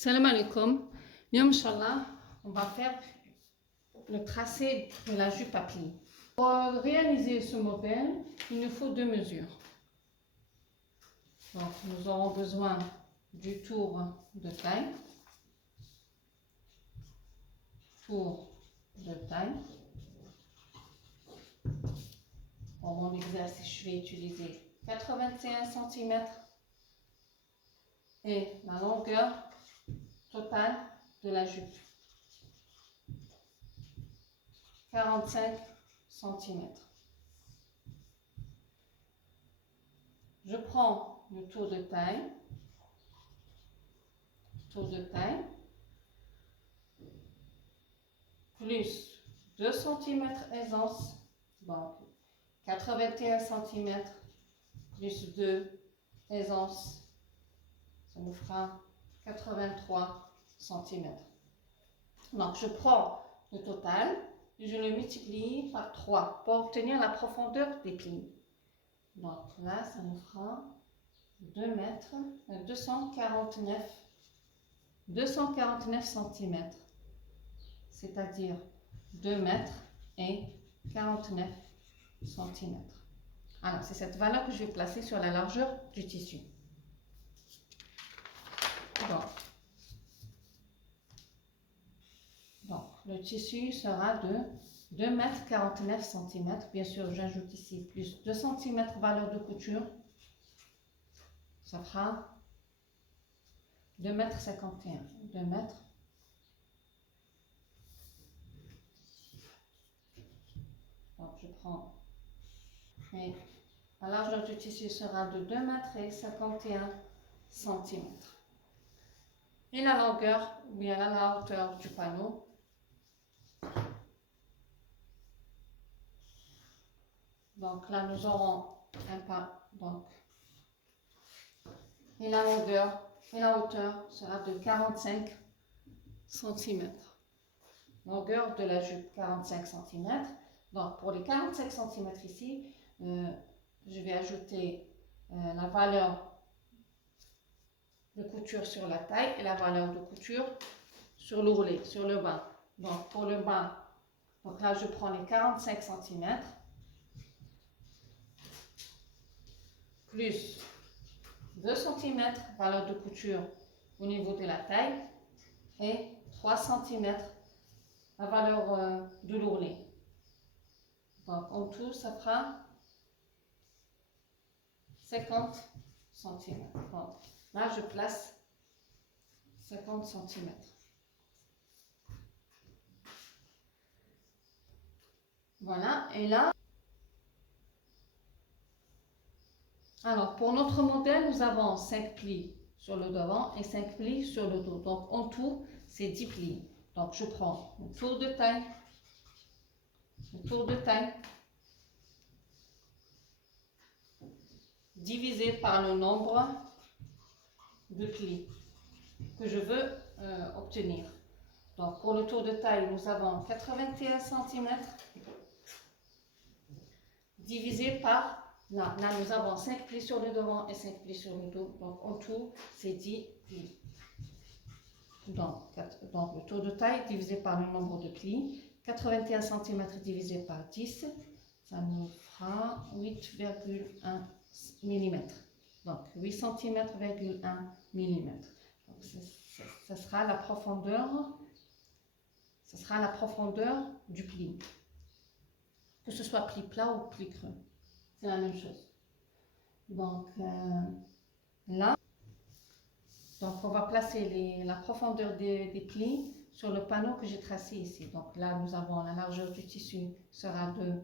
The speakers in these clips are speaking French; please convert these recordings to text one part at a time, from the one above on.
Salam alaikum. Yom Inch'Allah, on va faire le tracé de la jupe à plis. Pour réaliser ce modèle, il nous faut deux mesures. Donc, nous aurons besoin du tour de taille. Tour de taille. Pour mon exercice, je vais utiliser 81 cm et la longueur totale de la jupe, 45 cm. Je prends le tour de taille, plus 2 cm aisance, donc 81 cm plus 2 aisance, ça nous fera 83 cm. Donc je prends le total et je le multiplie par 3 pour obtenir la profondeur des plis. Donc là, ça nous fera 249 cm, c'est-à-dire 2 mètres et 49 cm. Alors, c'est cette valeur que je vais placer sur la largeur du tissu. Donc le tissu sera de 2 mètres 49 cm. Bien sûr, j'ajoute ici plus 2 cm valeur de couture. Ça fera 2 mètres 51. 2 mètres. Donc je prends. Et la largeur du tissu sera de 2 mètres et 51 cm. Et la longueur, ou bien la hauteur du panneau, donc là nous aurons un pas, donc, et la longueur et la hauteur sera de 45 cm. Longueur de la jupe 45 cm. Donc pour les 45 cm ici, je vais ajouter la valeur de couture sur la taille et la valeur de couture sur l'ourlet, sur le bas. Donc pour le bas, donc là je prends les 45 cm plus 2 cm valeur de couture au niveau de la taille et 3 cm la valeur de l'ourlet. Donc en tout ça fera 50 cm. Donc là je place 50 cm. Voilà, et là, alors pour notre modèle, nous avons 5 plis sur le devant et 5 plis sur le dos. Donc en tout, c'est 10 plis. Donc je prends le tour de taille, divisé par le nombre de plis que je veux obtenir. Donc pour le tour de taille, nous avons 81 cm divisé par, là nous avons 5 plis sur le devant et 5 plis sur le dos. Donc en tout, c'est 10 plis. Donc le tour de taille divisé par le nombre de plis, 81 cm divisé par 10, ça nous fera 8,1 mm. Donc 8 cm,1 mm. Donc ça sera la profondeur du pli. Que ce soit pli plat ou pli creux, c'est la même chose. Donc là, donc on va placer la profondeur des plis sur le panneau que j'ai tracé ici. Donc là, nous avons la largeur du tissu sera de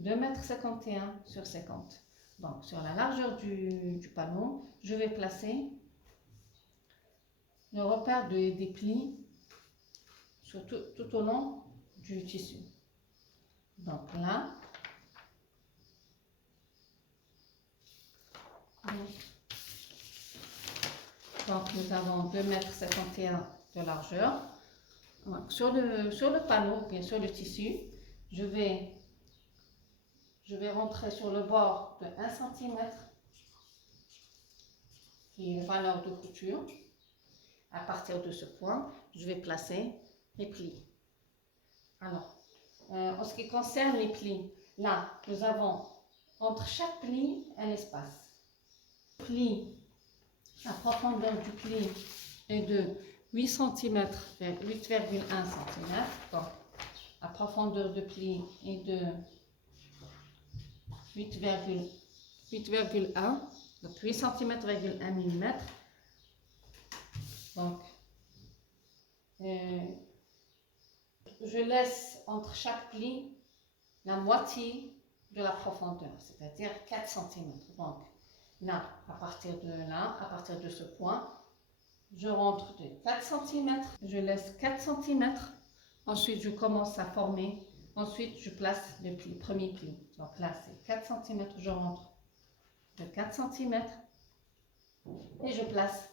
2,51 m sur 50. Donc sur la largeur du panneau, je vais placer le repère des plis sur tout au long du tissu. Donc là, donc nous avons 2,51 m de largeur. Donc, sur le panneau, bien sûr le tissu, je vais rentrer sur le bord de 1 cm qui est la valeur de couture. À partir de ce point, je vais placer les plis. Alors, en ce qui concerne les plis, là, nous avons entre chaque pli un espace. La profondeur du pli est de 8 cm vers 8,1 cm. Donc, la profondeur de pli est de 8,1, donc 8 cm,1 mm. Donc, je laisse entre chaque pli la moitié de la profondeur, c'est-à-dire 4 cm. Donc, là, à partir de ce point, je rentre de 4 cm, je laisse 4 cm, ensuite je commence à former, ensuite je place le premier pli. Donc là, c'est 4 cm, je rentre de 4 cm et je place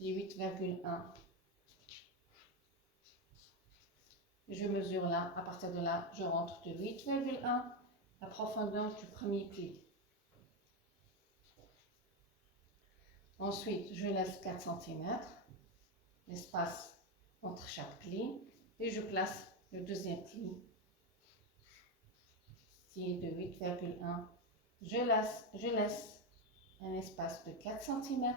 les 8,1. Je mesure là, à partir de là, je rentre de 8,1 la profondeur du premier pli. Ensuite, je laisse 4 cm, l'espace entre chaque pli, et je place le deuxième pli, qui est de 8,1. Je laisse un espace de 4 cm,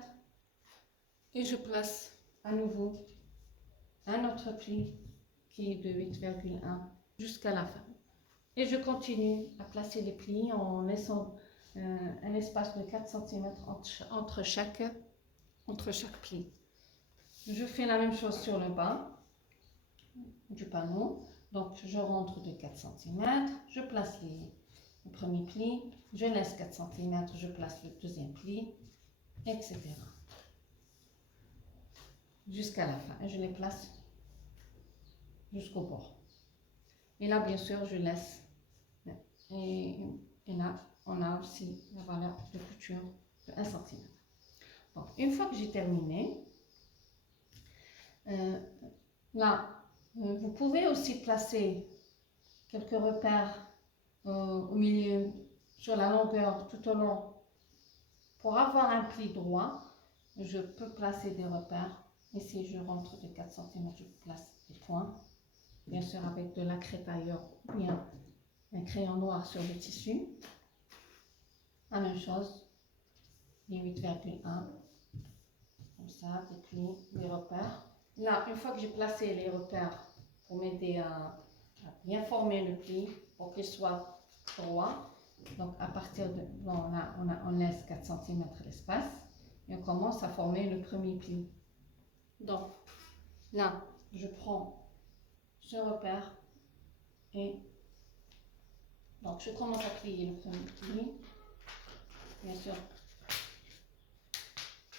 et je place à nouveau un autre pli, qui est de 8,1 jusqu'à la fin. Et je continue à placer les plis en laissant un espace de 4 cm entre chaque pli. Je fais la même chose sur le bas du panneau. Donc, je rentre de 4 cm, je place le premier pli, je laisse 4 cm, je place le deuxième pli, etc. Jusqu'à la fin. Et je les place jusqu'au bord. Et là, bien sûr, je laisse. Et là, on a aussi la valeur de couture de 1 cm. Donc, une fois que j'ai terminé, là, vous pouvez aussi placer quelques repères au milieu, sur la longueur, tout au long. Pour avoir un pli droit, je peux placer des repères. Ici, je rentre de 4 cm, je place des points. Bien sûr, avec de la craie tailleur ou bien un crayon noir sur le tissu. La même chose, les 8,1. Comme ça, des plis, des repères. Là, une fois que j'ai placé les repères pour m'aider à bien former le pli, pour qu'il soit droit, donc à partir de, bon, là, on laisse 4 cm l'espace et on commence à former le premier pli. Donc là, je prends ce repère et donc je commence à plier le premier pli, bien sûr.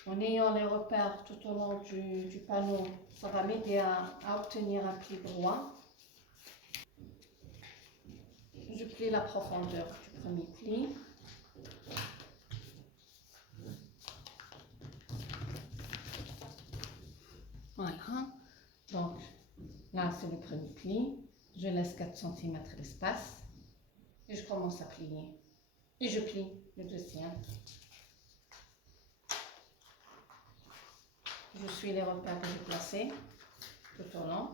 En ayant les repères tout au long du panneau, ça va m'aider à obtenir un pli droit. Je plie la profondeur du premier pli. Voilà. Donc, là, c'est le premier pli. Je laisse 4 cm l'espace. Et je commence à plier. Et je plie le deuxième. Je suis les repères que j'ai placés tout au long.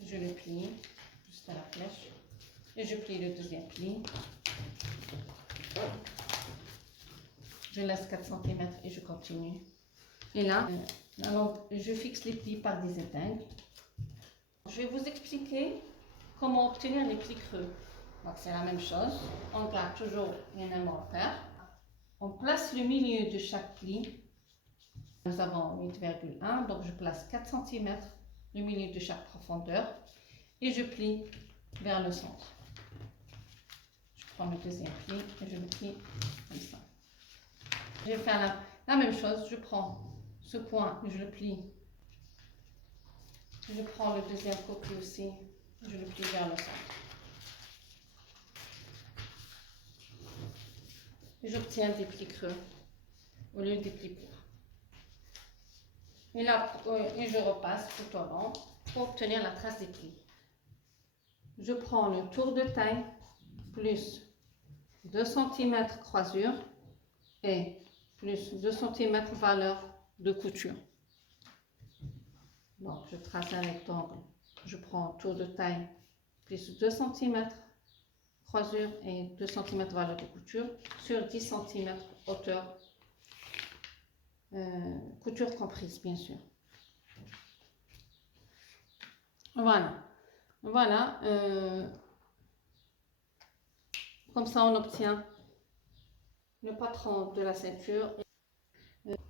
Je le plie jusqu'à la flèche. Et je plie le deuxième pli. Je laisse 4 cm et je continue. Et là, alors, je fixe les plis par des épingles. Je vais vous expliquer comment obtenir les plis creux. Donc c'est la même chose. On garde toujours les mêmes repères. On place le milieu de chaque pli. Nous avons 8,1, donc je place 4 cm le milieu de chaque profondeur et je plie vers le centre. Je prends le deuxième pli et je le plie comme ça. Je vais faire la même chose, je prends ce point et je le plie. Je prends le deuxième côté aussi, je le plie vers le centre. Et j'obtiens des plis creux au lieu des plis plats. Et là, et je repasse tout au long pour obtenir la trace des plis. Je prends le tour de taille plus 2 cm croisure et plus 2 cm valeur de couture. Donc, je trace un rectangle. Je prends tour de taille plus 2 cm, croisure et 2 cm valeur de couture sur 10 cm hauteur, couture comprise bien sûr. Voilà, voilà. Comme ça, on obtient le patron de la ceinture.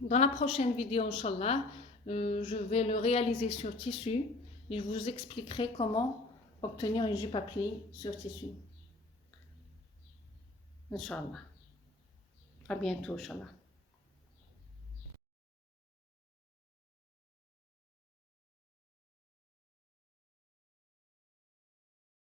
Dans la prochaine vidéo, Inch'Allah, je vais le réaliser sur tissu et je vous expliquerai comment obtenir une jupe à plis sur tissu. Inch'Allah. À bientôt, Inch'Allah.